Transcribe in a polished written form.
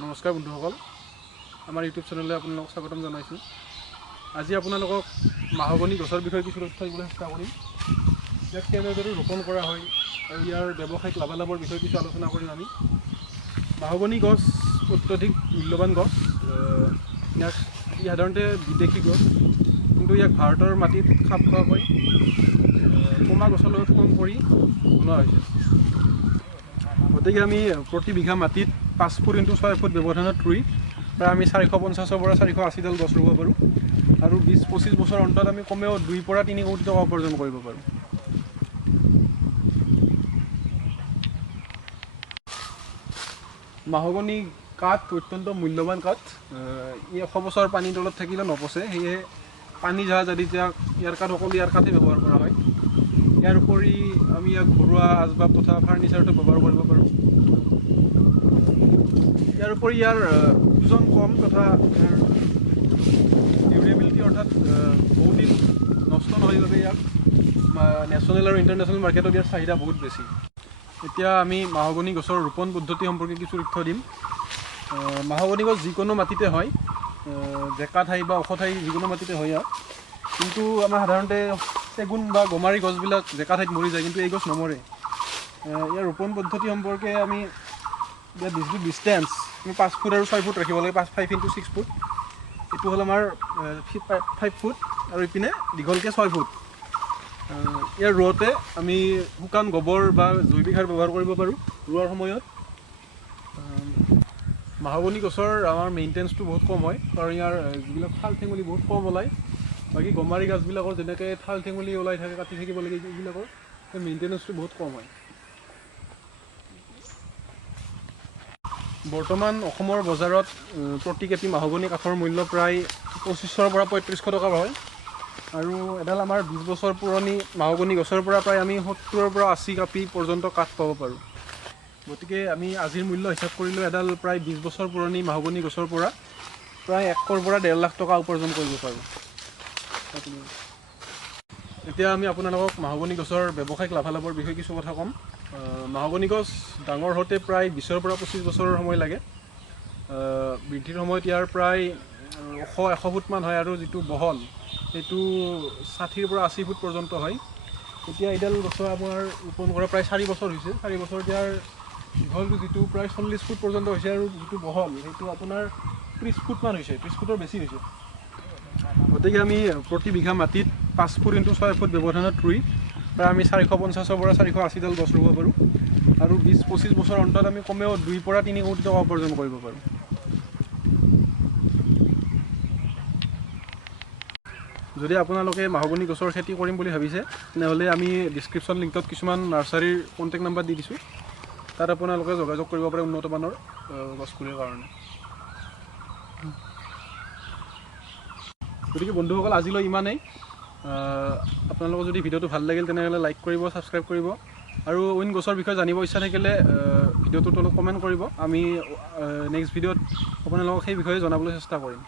নমস্কাৰ বন্ধুসকল, আমাৰ ইউটিউব চেনেললৈ আপোনালোকক স্বাগতম জনাইছোঁ। আজি আপোনালোকক মাহগনি গছৰ বিষয়ে কিছু তথ্য দিবলৈ চেষ্টা কৰিম। ইয়াক কেনেদৰে ৰোপণ কৰা হয় আৰু ইয়াৰ ব্যৱসায়িক লাভালাভৰ বিষয়ে কিছু আলোচনা কৰিম আমি। মাহগনি গছ অত্যধিক মূল্যৱান গছ। ইয়াক সাধাৰণতে বিদেশী গছ, কিন্তু ইয়াক ভাৰতৰ মাটিত খাপ খোৱাকৈ কমা গছৰ লগত কম কৰি বনোৱা হৈছে। গতিকে আমি প্ৰতি বিঘা মাটিত 5 ফুট × 6 ফুট ব্যৱধানত ৰুই প্ৰায় আমি 450 পৰা 480ডাল গছ ৰুব পাৰোঁ আৰু 20-25 বছৰ অন্তত আমি কমেও 2 পৰা 3 কোটি টকা উপাৰ্জন কৰিব পাৰোঁ। মাহগনি কাঠ অত্যন্ত মূল্যৱান কাঠ। ই 100 বছৰ পানীৰ তলত থাকিলে নপচে, সেয়ে পানী জাহাজ আদি ইয়াৰ কাঠ অকল ইয়াৰ কাঠেই ব্যৱহাৰ কৰা হয়। ইয়াৰ উপৰি আমি ইয়াক ঘৰুৱা আচবাব তথা ফাৰ্নিচাৰতো ব্যৱহাৰ কৰিব পাৰোঁ। ইয়াৰ উপৰি ইয়াৰ ওজন কম তথা ডিউৰেবিলিটি অৰ্থাৎ বহুদিন নষ্ট নহয় বাবে ইয়াক নেশ্যনেল আৰু ইণ্টাৰনেশ্যনেল মাৰ্কেটত ইয়াৰ চাহিদা বহুত বেছি। এতিয়া আমি মাহগনি গছৰ ৰোপণ পদ্ধতি সম্পৰ্কে কিছু তথ্য দিম। মাহগনি গছ যিকোনো মাটিতে হয়, জেকা ঠাই বা ওখ ঠাই যিকোনো মাটিতে হয় ইয়াত। কিন্তু আমাৰ সাধাৰণতে চেগুন বা গমাৰি গছবিলাক জেকা ঠাইত মৰি যায়, কিন্তু এই গছ নমৰে। ইয়াৰ ৰোপণ পদ্ধতি সম্পৰ্কে আমি ইয়াৰ ডিষ্টেঞ্চ 5 ফুট আৰু 6 ফুট ৰাখিব লাগে। 5 × 6 ফুট, এইটো হ'ল আমাৰ 5 ফুট, আৰু ইপিনে দীঘলকৈ 6 ফুট। ইয়াৰ ৰোওতে আমি শুকান গোবৰ বা জৈৱিক সাৰ ব্যৱহাৰ কৰিব পাৰোঁ ৰোৱাৰ সময়ত। মাহগনি গছৰ আমাৰ মেইনটেনেঞ্চটো বহুত কম হয়, কাৰণ ইয়াৰ যিবিলাক ঠাল ঠেঙুলি বহুত কম ওলায়। বাকী গমাৰি গাছবিলাকৰ যেনেকৈ ঠাল ঠেঙুলি ওলাই থাকে, কাটি থাকিব লাগে, এইবিলাকৰ মেইনটেনেঞ্চটো বহুত কম হয়। বৰ্তমান অসমৰ বজাৰত প্ৰতি কেপি মাহগনি কাঠৰ মূল্য প্ৰায় 2500 পৰা 3500 টকা হয়। আৰু এডাল আমাৰ 20 বছৰ পুৰণি মাহগনি গছৰ পৰা প্ৰায় আমি 70 পৰা 80 কাপি পৰ্যন্ত কাঠ পাব পাৰোঁ। গতিকে আমি আজিৰ মূল্য হিচাপ কৰিলেও এডাল প্ৰায় 20 বছৰ পুৰণি মাহগনি গছৰ পৰা প্ৰায় 1 পৰা 1.5 লাখ টকা উপাৰ্জন কৰিব পাৰোঁ। এতিয়া আমি আপোনালোকক মাহগনি গছৰ ব্যৱসায়িক লাভালাভৰ বিষয়ে কিছু কথা ক'ম। মাহগনি গছ ডাঙৰ হওঁতে প্ৰায় 20 পৰা 25 বছৰৰ সময় লাগে। বৃদ্ধিৰ সময়ত ইয়াৰ প্ৰায় 100 ফুটমান হয়, আৰু যিটো বহল সেইটো 60 পৰা 80 ফুট পৰ্যন্ত হয়। এতিয়া এইডাল গছৰ আপোনাৰ ৰোপণ কৰা প্ৰায় 4 বছৰ হৈছে। 4 বছৰত ইয়াৰ দীঘলটো যিটো প্ৰায় 40 ফুট পৰ্যন্ত হৈছে, আৰু যিটো বহল সেইটো আপোনাৰ 30 ফুটমান হৈছে, 30 ফুটৰ বেছি হৈছে। গতিকে আমি প্ৰতি বিঘা মাটিত 5 ফুট × 6 ফুট ব্যৱধানত ৰুই প্ৰায় আমি 450 পৰা 480ডাল গছ ৰুব পাৰোঁ আৰু 20-25 বছৰ অন্তত আমি কমেও 2 পৰা 3 কোটি টকা উপাৰ্জন কৰিব পাৰোঁ। যদি আপোনালোকে মাহগনি গছৰ খেতি কৰিম বুলি ভাবিছে, তেনেহ'লে আমি ডিছক্ৰিপশ্যন লিংকত কিছুমান নাৰ্চাৰীৰ কণ্টেক্ট নাম্বাৰ দি দিছোঁ। তাত আপোনালোকে যোগাযোগ কৰিব পাৰে উন্নতমানৰ গছপুলিৰ কাৰণে। গতিকে বন্ধুসকল, আজিলৈ ইমানেই। আপোনালোকৰ যদি ভিডিঅ'টো ভাল লাগিল তেনেহ'লে লাইক কৰিব, ছাবস্ক্ৰাইব কৰিব, আৰু অইন গছৰ বিষয়ে জানিব ইচ্ছা থাকিলে ভিডিঅ'টোৰ তলত কমেণ্ট কৰিব। আমি নেক্সট ভিডিঅ'ত আপোনালোকক সেই বিষয়ে জনাবলৈ চেষ্টা কৰিম।